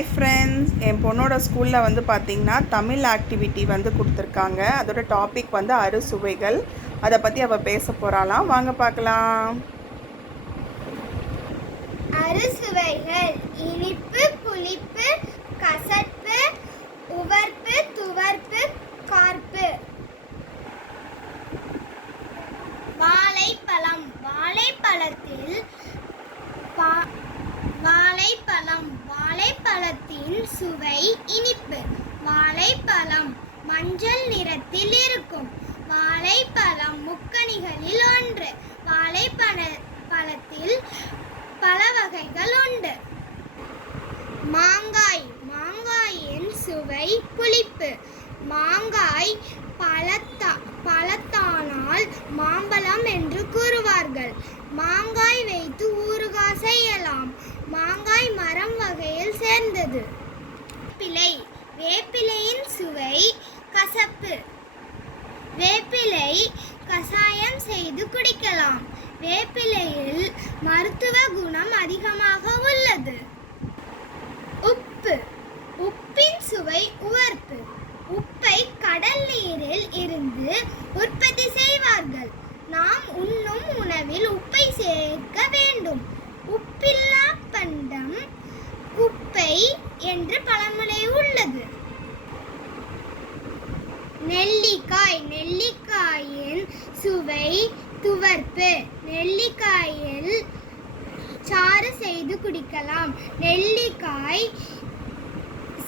Hi friends என் பொண்ணோட ஸ்கூலில் வந்து பார்த்திங்கன்னா தமிழ் ஆக்டிவிட்டி வந்து கொடுத்துருக்காங்க. அதோட டாபிக் வந்து அறுசுவைகள். அதை பற்றி அவள் பேச போகிறாளாம் வாங்க பார்க்கலாம். அறுசுவைகள். இனிப்பு புளிப்பு கசப்பு உவர்ப்பு துவர்ப்பு கார்ப்பு வாழைப்பழம் வாழைப்பழத்தில் பா- வாழைப்பழம் வாழைப்பழத்தின் சுவை இனிப்பு. வாழைப்பழம் மஞ்சள் நிறத்தில் இருக்கும். வாழைப்பழம் முக்கணிகளில் ஒன்று. வாழைப்பழ பழத்தில் பல வகைகள் உண்டு. மாங்காய். மாங்காயின் சுவை புளிப்பு. மாங்காய் பழத்தா பழத்தானால் மாம்பழம் என்று கூறுவார்கள். மாங்காய் வைத்து ஊறுகாய் செய்யலாம். மாங்காய் மரம் வகையில் சேர்ந்தது. வேப்பிலையின் சுவை கசப்பு. வேப்பிலை கசாயம் செய்து குடிக்கலாம். வேப்பிலையில் மருத்துவ குணம் அதிகமாக உள்ளது. உப்பு. உப்பின் சுவை உவர்ப்பு. உப்பை கடல் நீரில் இருந்து உற்பத்தி செய்வார்கள். நாம் உண்ணும் உணவில் உப்பை சேர்க்க வேண்டும். உப்பில்லா பண்டம் குப்பை என்று பழமொழி உள்ளது நெல்லிக்காய் நெல்லிக்காயின் சுவை துவர்ப்பு. நெல்லிக்காயில் சாறு செய்து குடிக்கலாம். நெல்லிக்காய்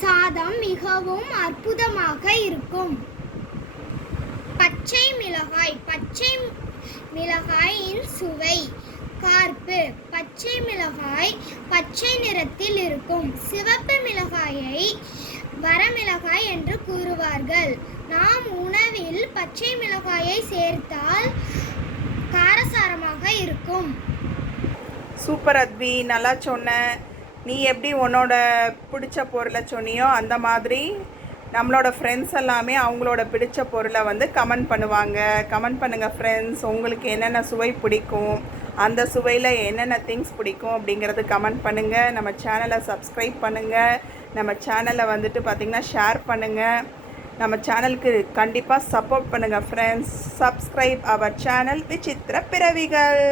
சாதம் மிகவும் அற்புதமாக இருக்கும். பச்சை மிளகாய் பச்சை மிளகாயின் சுவை கார்ப்பு. பச்சை மிளகாய் பச்சை நிறத்தில் இருக்கும். சிவப்பு மிளகாயை வரமிளகாய் என்று கூறுவார்கள். நாம் உணவில் பச்சை மிளகாயை சேர்த்தால் காரசாரமாக இருக்கும். சூப்பர் அத்வி நல்லா சொன்ன. நீ எப்படி உன்னோட பிடிச்ச பொருளை சொன்னியோ அந்த மாதிரி நம்மளோட ஃப்ரெண்ட்ஸ் எல்லாமே அவங்களோட பிடிச்ச பொருளை வந்து கமெண்ட் பண்ணுவாங்க. கமெண்ட் பண்ணுங்கள் ஃப்ரெண்ட்ஸ் உங்களுக்கு என்னென்ன சுவை பிடிக்கும் அந்த சுவையில் என்னென்ன திங்ஸ் பிடிக்கும் அப்படிங்கிறது கமெண்ட் பண்ணுங்கள் நம்ம சேனலை சப்ஸ்கிரைப் பண்ணுங்கள் நம்ம சேனலை வந்துட்டு பார்த்திங்கன்னா ஷேர் பண்ணுங்கள் நம்ம சேனலுக்கு கண்டிப்பாக சப்போர்ட் பண்ணுங்கள் ஃப்ரெண்ட்ஸ் சப்ஸ்கிரைப் அவர் சேனல் விசித்திர பிறவிகள்.